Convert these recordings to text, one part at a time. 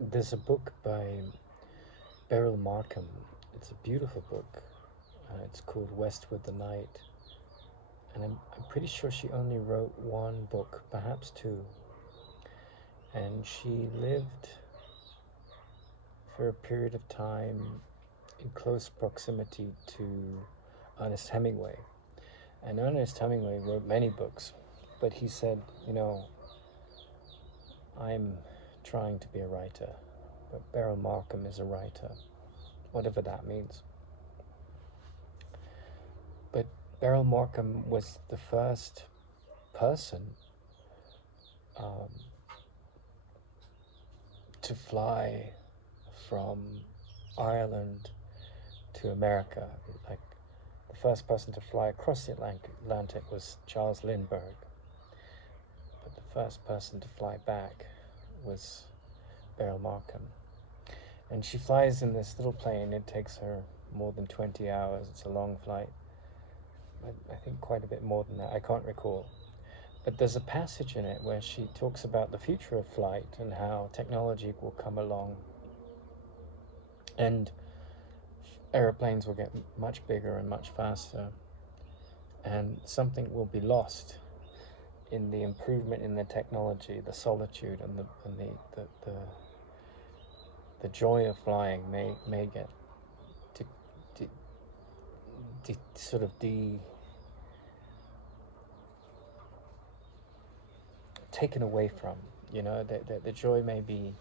There's a book by Beryl Markham. It's a beautiful book. It's called West with the Night. And I'm pretty sure she only wrote one book, perhaps two. And she lived for a period of time in close proximity to Ernest Hemingway. And Ernest Hemingway wrote many books, but he said, I'm trying to be a writer, but Beryl Markham is a writer, whatever that means. But Beryl Markham was the first person um, to fly from Ireland to America. Like, the first person to fly across the Atlantic was Charles Lindbergh, but the first person to fly back was Beryl Markham. And she flies in this little plane. It takes her more than 20 hours. It's a long flight. I think quite a bit more than that. I can't recall. But there's a passage in it where she talks about the future of flight and how technology will come along and aeroplanes will get much bigger and much faster, and something will be lost in the improvement in the technology. The solitude and the joy of flying may get sort of taken away from. The joy may be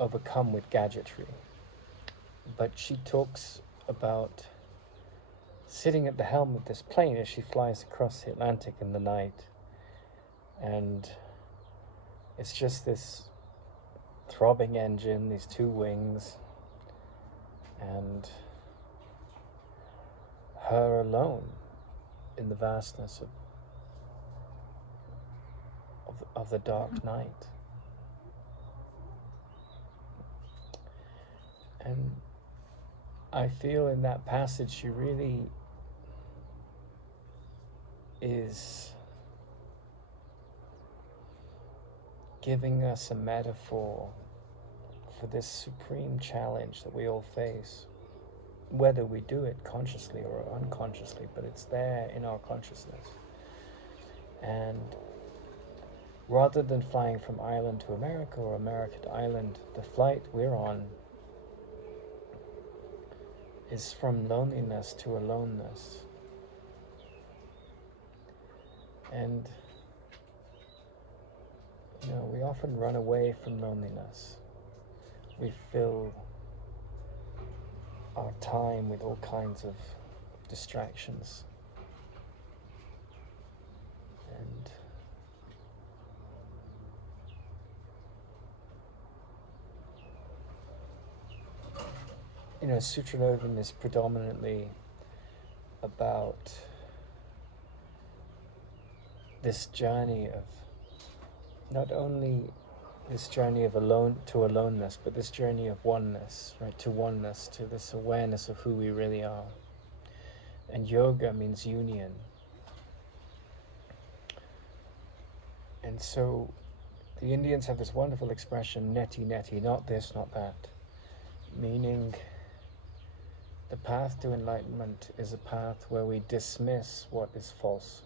overcome with gadgetry. But she talks about sitting at the helm of this plane as she flies across the Atlantic in the night, and it's just this throbbing engine, these two wings, and her alone in the vastness of the dark night. And I feel in that passage she really is giving us a metaphor for this supreme challenge that we all face, whether we do it consciously or unconsciously, but it's there in our consciousness. And rather than flying from Ireland to America or America to Ireland, the flight we're on is from loneliness to aloneness. And we often run away from loneliness. We fill our time with all kinds of distractions. And Sutra Novum is predominantly about this journey of not only this journey of aloneness, but this journey of oneness, right? To oneness, to this awareness of who we really are. And yoga means union. And so the Indians have this wonderful expression, neti neti, not this, not that, meaning the path to enlightenment is a path where we dismiss what is false,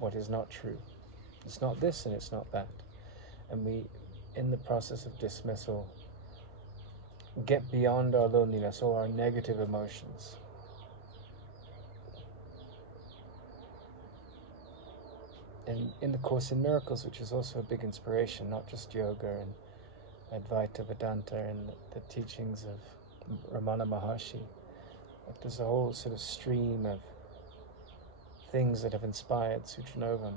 what is not true. It's not this and it's not that. And we, in the process of dismissal, get beyond our loneliness or our negative emotions. And in the Course in Miracles, which is also a big inspiration, not just yoga and Advaita Vedanta and the teachings of Ramana Maharshi, but there's a whole sort of stream of things that have inspired Sutra Novum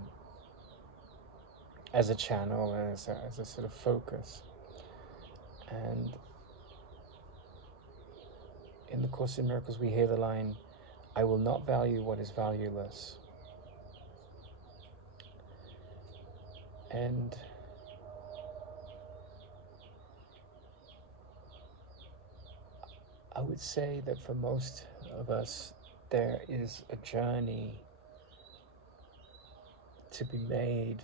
as a channel, as a sort of focus. And in the Course in Miracles, we hear the line, "I will not value what is valueless." And I would say that for most of us, there is a journey to be made,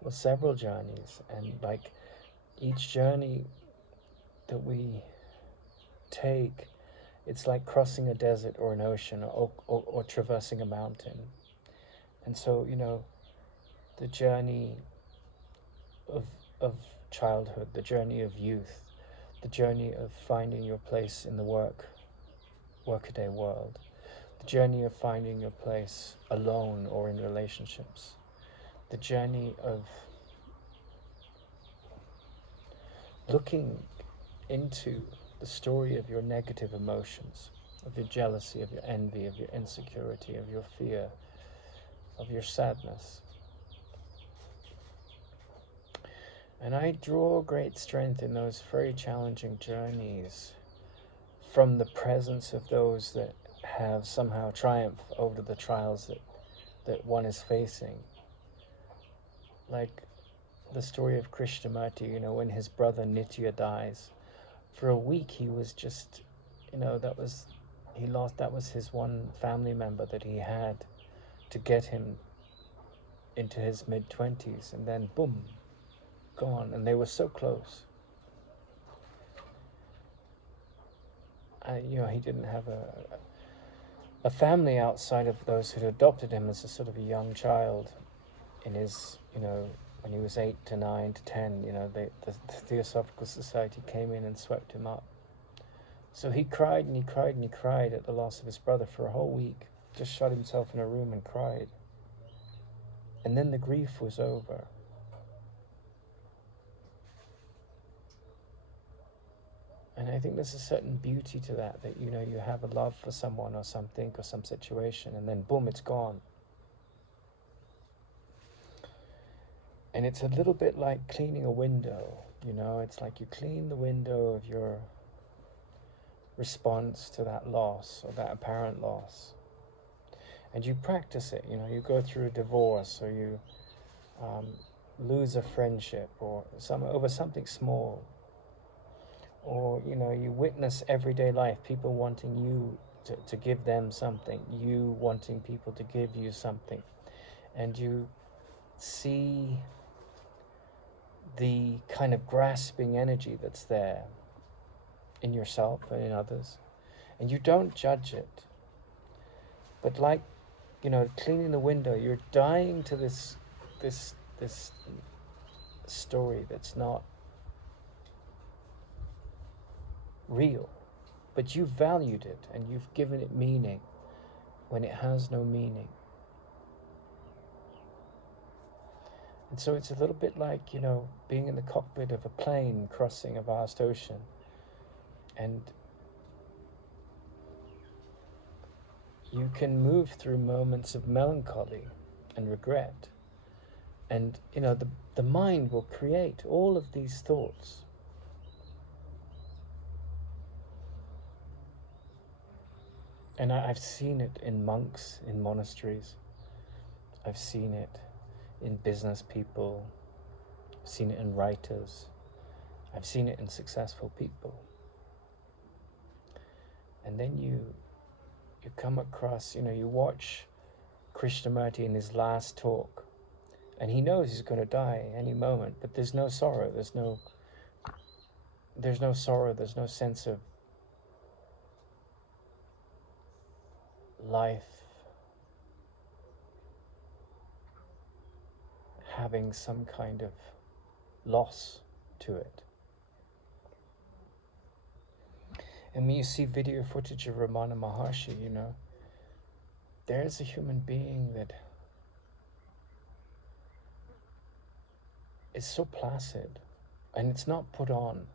well, several journeys, and like each journey that we take, it's like crossing a desert or an ocean, or traversing a mountain. And so, the journey of, of childhood, the journey of youth, the journey of finding your place in the workaday world, the journey of finding your place alone or in relationships, the journey of looking into the story of your negative emotions, of your jealousy, of your envy, of your insecurity, of your fear, of your sadness. And I draw great strength in those very challenging journeys from the presence of those that have somehow triumphed over the trials that one is facing. Like the story of Krishnamurti, when his brother Nitya dies. For a week he was just, that was his one family member that he had to get him into his mid-20s, and then boom, gone. And they were so close. He didn't have a family outside of those who'd adopted him as a sort of a young child in his, when he was 8 to 9 to 10, the Theosophical Society came in and swept him up. So he cried and he cried and he cried at the loss of his brother for a whole week, just shut himself in a room and cried. And then the grief was over. And I think there's a certain beauty to that you have a love for someone or something or some situation, and then boom, it's gone. And it's a little bit like cleaning a window, it's like you clean the window of your response to that loss or that apparent loss. And you practice it, you go through a divorce, or you lose a friendship or over something small. Or, you witness everyday life, people wanting you to give them something, you wanting people to give you something. And you see the kind of grasping energy that's there in yourself and in others. And you don't judge it. But like, cleaning the window, you're dying to this story that's not real, but you've valued it and you've given it meaning when it has no meaning. And so it's a little bit like, being in the cockpit of a plane crossing a vast ocean, and you can move through moments of melancholy and regret, and the mind will create all of these thoughts. And I've seen it in monks in monasteries. I've seen it in business people. I've seen it in writers. I've seen it in successful people. And then you come across, you watch Krishnamurti in his last talk, and he knows he's going to die any moment, but there's no sorrow. There's no sorrow. There's no sense of life having some kind of loss to it. And when you see video footage of Ramana Maharshi, there's a human being that is so placid, and it's not put on,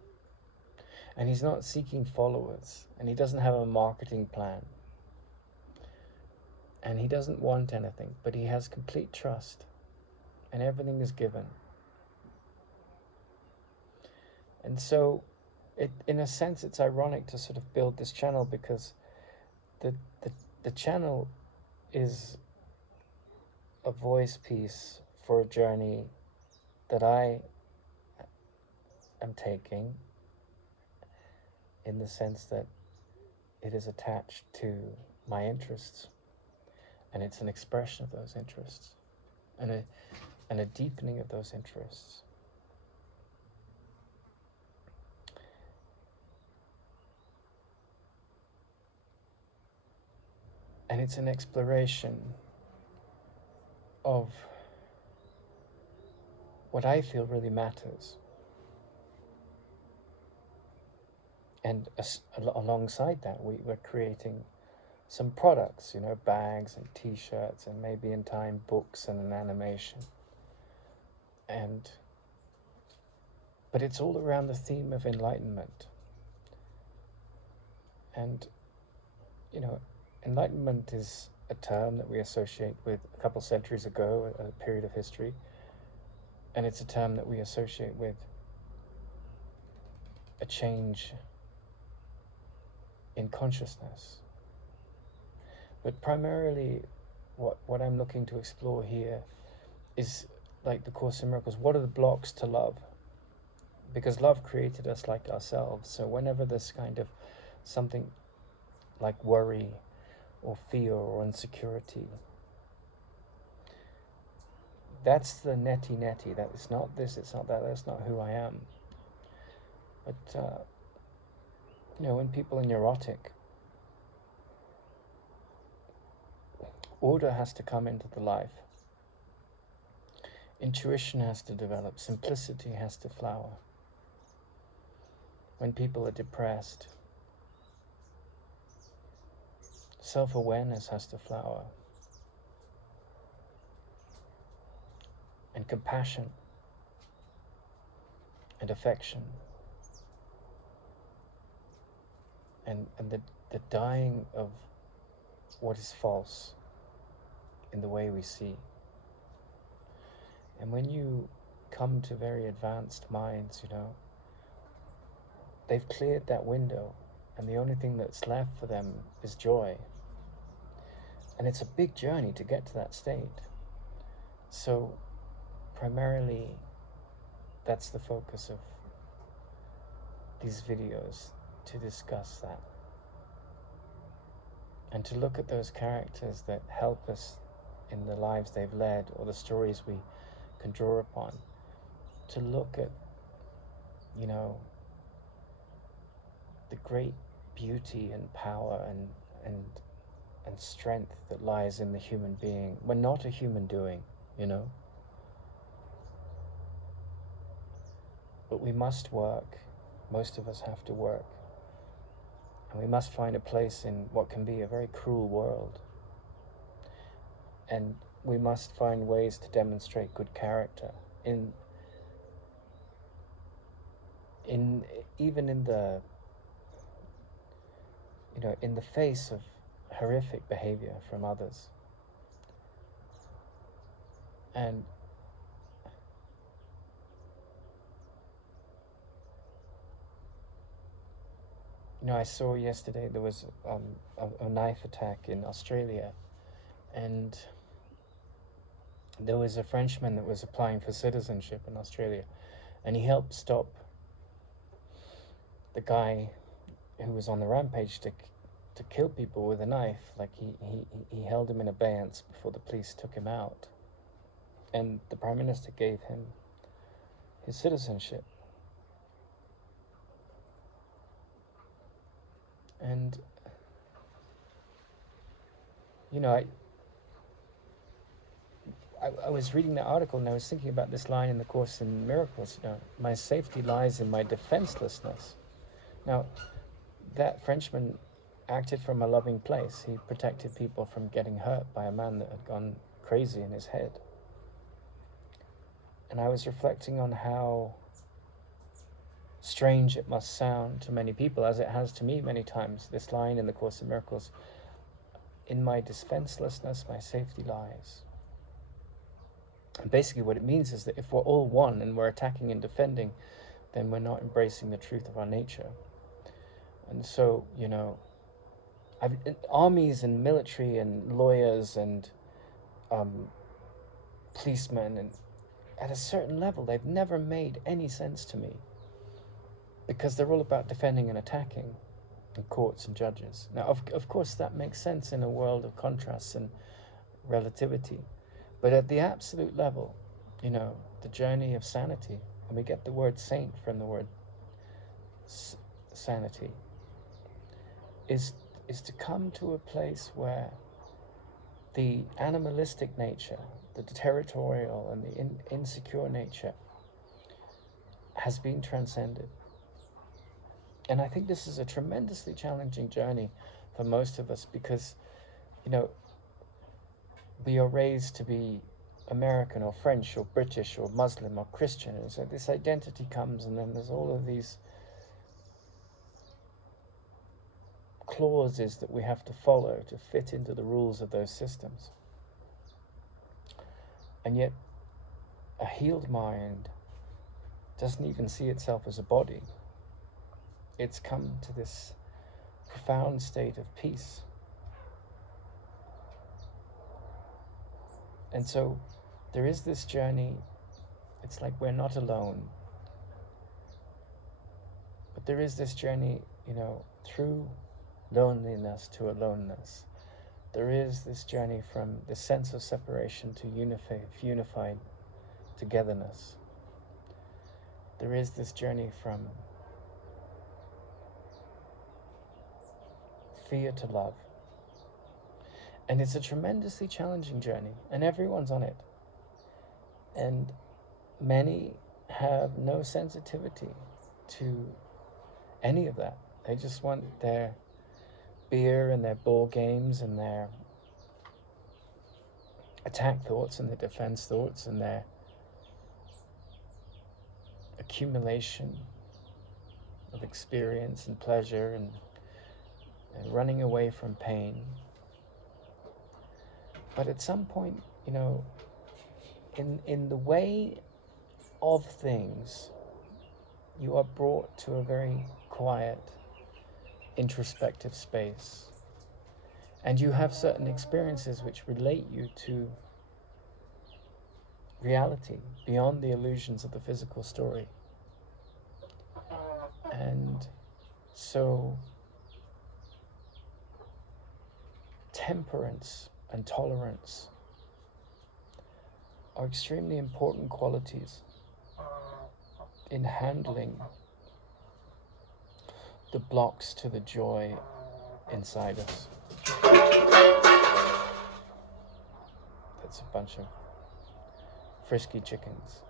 and he's not seeking followers, and he doesn't have a marketing plan, and he doesn't want anything, but he has complete trust, and everything is given. And so in a sense, it's ironic to sort of build this channel, because the channel is a voice piece for a journey that I am taking, in the sense that it is attached to my interests, and it's an expression of those interests. and a deepening of those interests. And it's an exploration of what I feel really matters. And alongside that, we're creating some products, you know, bags and t-shirts, and maybe in time books and an animation. But it's all around the theme of enlightenment. And, you know, enlightenment is a term that we associate with a couple centuries ago, a period of history. And it's a term that we associate with a change in consciousness. But primarily, what I'm looking to explore here is, like the Course in Miracles, what are the blocks to love? Because love created us like ourselves. So whenever there's kind of something like worry or fear or insecurity, that's the neti. That it's not this, it's not that, that's not who I am. But, you know, when people are neurotic, order has to come into the life. Intuition has to develop. Simplicity has to flower. When people are depressed, self-awareness has to flower. And compassion and affection. And the dying of what is false in the way we see. And when you come to very advanced minds, you know, they've cleared that window, and the only thing that's left for them is joy. And it's a big journey to get to that state. So primarily, that's the focus of these videos, to discuss that. And to look at those characters that help us in the lives they've led, or the stories we can draw upon. To look at, you know, the great beauty and power and strength that lies in the human being. We're not a human doing, you know. But we must work. Most of us have to work. And we must find a place in what can be a very cruel world. And we must find ways to demonstrate good character even in the, you know, in the face of horrific behavior from others. And you know, I saw yesterday there was a knife attack in Australia, and there was a Frenchman that was applying for citizenship in Australia, and he helped stop the guy who was on the rampage to kill people with a knife. Like he held him in abeyance before the police took him out, and the Prime Minister gave him his citizenship. And you know, I was reading that article, and I was thinking about this line in the Course in Miracles, you know, my safety lies in my defenselessness. Now, that Frenchman acted from a loving place. He protected people from getting hurt by a man that had gone crazy in his head. And I was reflecting on how strange it must sound to many people, as it has to me many times, this line in the Course in Miracles, in my defenselessness, my safety lies. And basically what it means is that if we're all one and we're attacking and defending, then we're not embracing the truth of our nature. And so, you know, armies and military and lawyers and policemen, and at a certain level, they've never made any sense to me, because they're all about defending and attacking, and courts and judges. Now, of course, that makes sense in a world of contrasts and relativity. But at the absolute level, the journey of sanity, and we get the word saint from the word sanity, is to come to a place where the animalistic nature, the territorial and the insecure nature has been transcended. And I think this is a tremendously challenging journey for most of us because, we are raised to be American or French or British or Muslim or Christian. And so this identity comes, and then there's all of these clauses that we have to follow to fit into the rules of those systems. And yet, a healed mind doesn't even see itself as a body. It's come to this profound state of peace. And so there is this journey. It's like we're not alone. But there is this journey, through loneliness to aloneness. There is this journey from the sense of separation to unified togetherness. There is this journey from fear to love. And it's a tremendously challenging journey, and everyone's on it. And many have no sensitivity to any of that. They just want their beer and their ball games and their attack thoughts and their defense thoughts and their accumulation of experience and pleasure and running away from pain. But at some point, in the way of things, you are brought to a very quiet, introspective space. And you have certain experiences which relate you to reality beyond the illusions of the physical story. And so temperance and tolerance are extremely important qualities in handling the blocks to the joy inside us. That's a bunch of frisky chickens.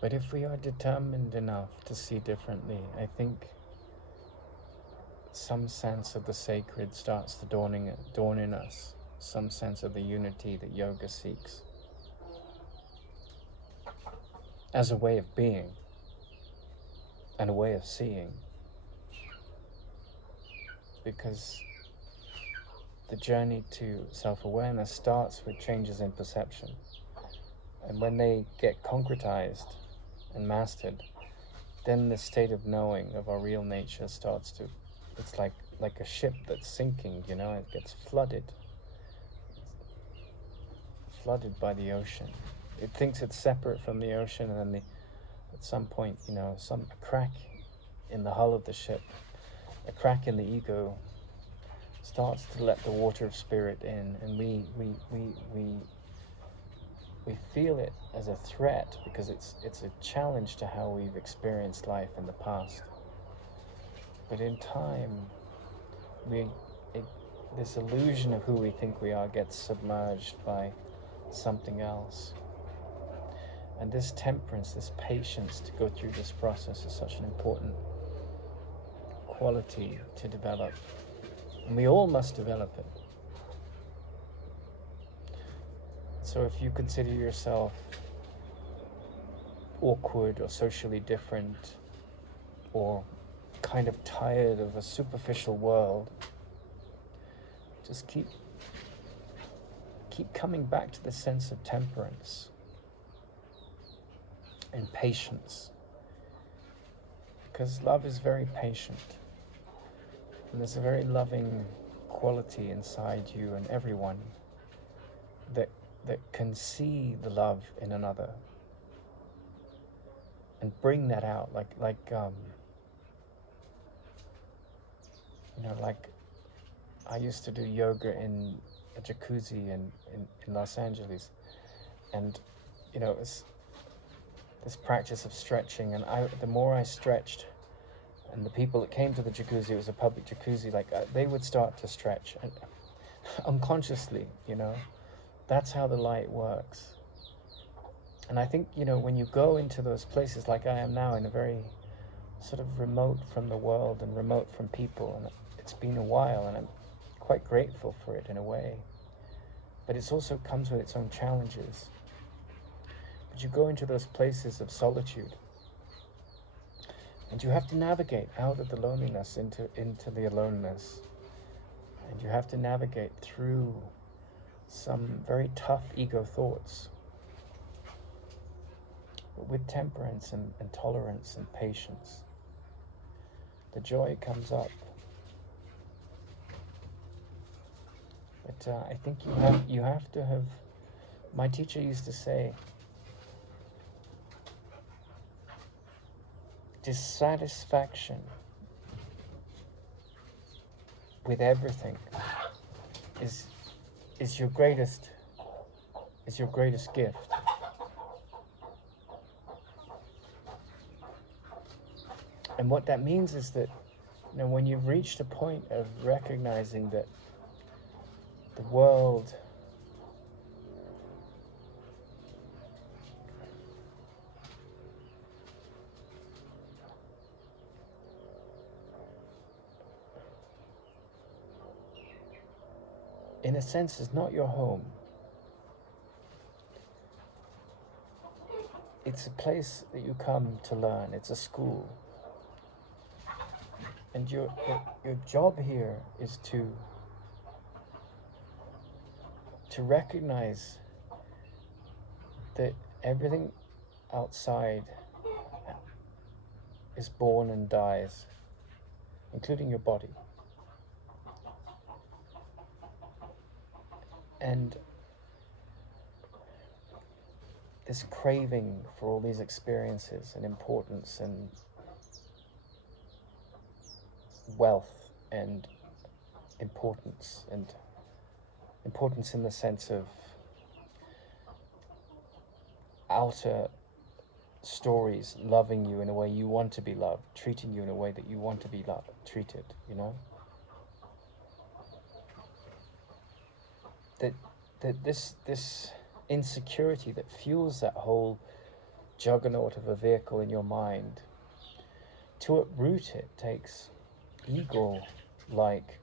But if we are determined enough to see differently, I think some sense of the sacred starts to dawn in us, some sense of the unity that yoga seeks as a way of being and a way of seeing. Because the journey to self-awareness starts with changes in perception. And when they get concretized and mastered, then the state of knowing of our real nature starts to, it's like a ship that's sinking, it gets flooded by the ocean. It thinks it's separate from the ocean, and then at some point, some crack in the hull of the ship, a crack in the ego starts to let the water of spirit in, and we feel it as a threat because it's a challenge to how we've experienced life in the past. But in time, this illusion of who we think we are gets submerged by something else. And this temperance, this patience to go through this process is such an important quality to develop. And we all must develop it. So if you consider yourself awkward or socially different or kind of tired of a superficial world, just keep coming back to the sense of temperance and patience. because love is very patient. And there's a very loving quality inside you and everyone that can see the love in another and bring that out, like like I used to do yoga in a jacuzzi in Los Angeles, and it's this practice of stretching, and the more I stretched, and the people that came to the jacuzzi, it was a public jacuzzi, they would start to stretch, and unconsciously, that's how the light works. And I think, when you go into those places like I am now, in a very sort of remote from the world and remote from people, and it's been a while, and I'm quite grateful for it in a way, but it also comes with its own challenges. But you go into those places of solitude, and you have to navigate out of the loneliness into the aloneness, and you have to navigate through some very tough ego thoughts, but with temperance and tolerance and patience, the joy comes up. But I think you have to have. My teacher used to say, dissatisfaction with everything is your greatest gift. And what that means is that, when you've reached a point of recognizing that the world in a sense is not your home. It's a place that you come to learn. It's a school. And your job here is to recognize that everything outside is born and dies, including your body. And this craving for all these experiences and importance and wealth and importance in the sense of outer stories loving you in a way you want to be loved, treating you in a way that you want to be treated, that this insecurity that fuels that whole juggernaut of a vehicle in your mind, to uproot it takes ego-like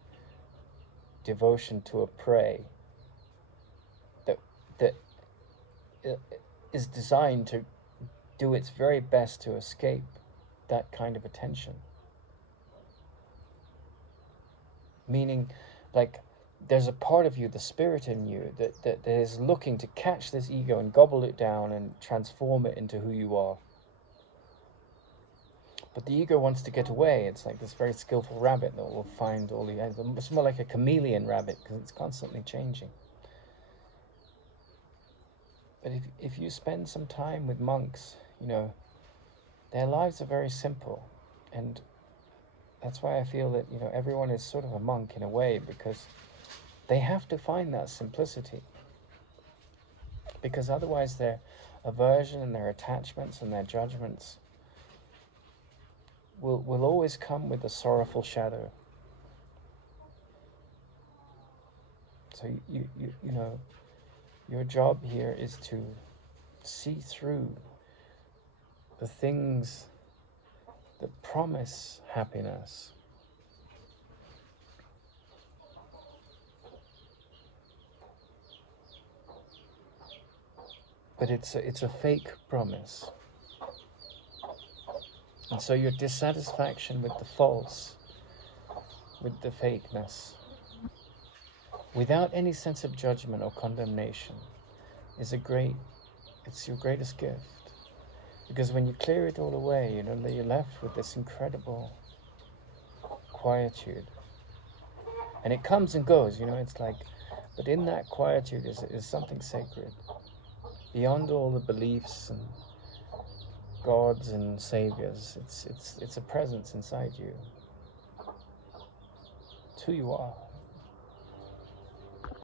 devotion to a prey that is designed to do its very best to escape that kind of attention. Meaning, there's a part of you, the spirit in you, that is looking to catch this ego and gobble it down and transform it into who you are. But the ego wants to get away. It's like this very skillful rabbit that will find all the... It's more like a chameleon rabbit, because it's constantly changing. But if you spend some time with monks, their lives are very simple. And that's why I feel that, everyone is sort of a monk in a way, because they have to find that simplicity. Because otherwise their aversion and their attachments and their judgments will always come with a sorrowful shadow. So your job here is to see through the things that promise happiness, but it's a fake promise. And so your dissatisfaction with the false, with the fakeness, without any sense of judgment or condemnation, it's your greatest gift. Because when you clear it all away, you know, you're left with this incredible quietude. And it comes and goes, you know, it's like, but in that quietude is something sacred. Beyond all the beliefs and gods and saviors, it's a presence inside you. It's who you are.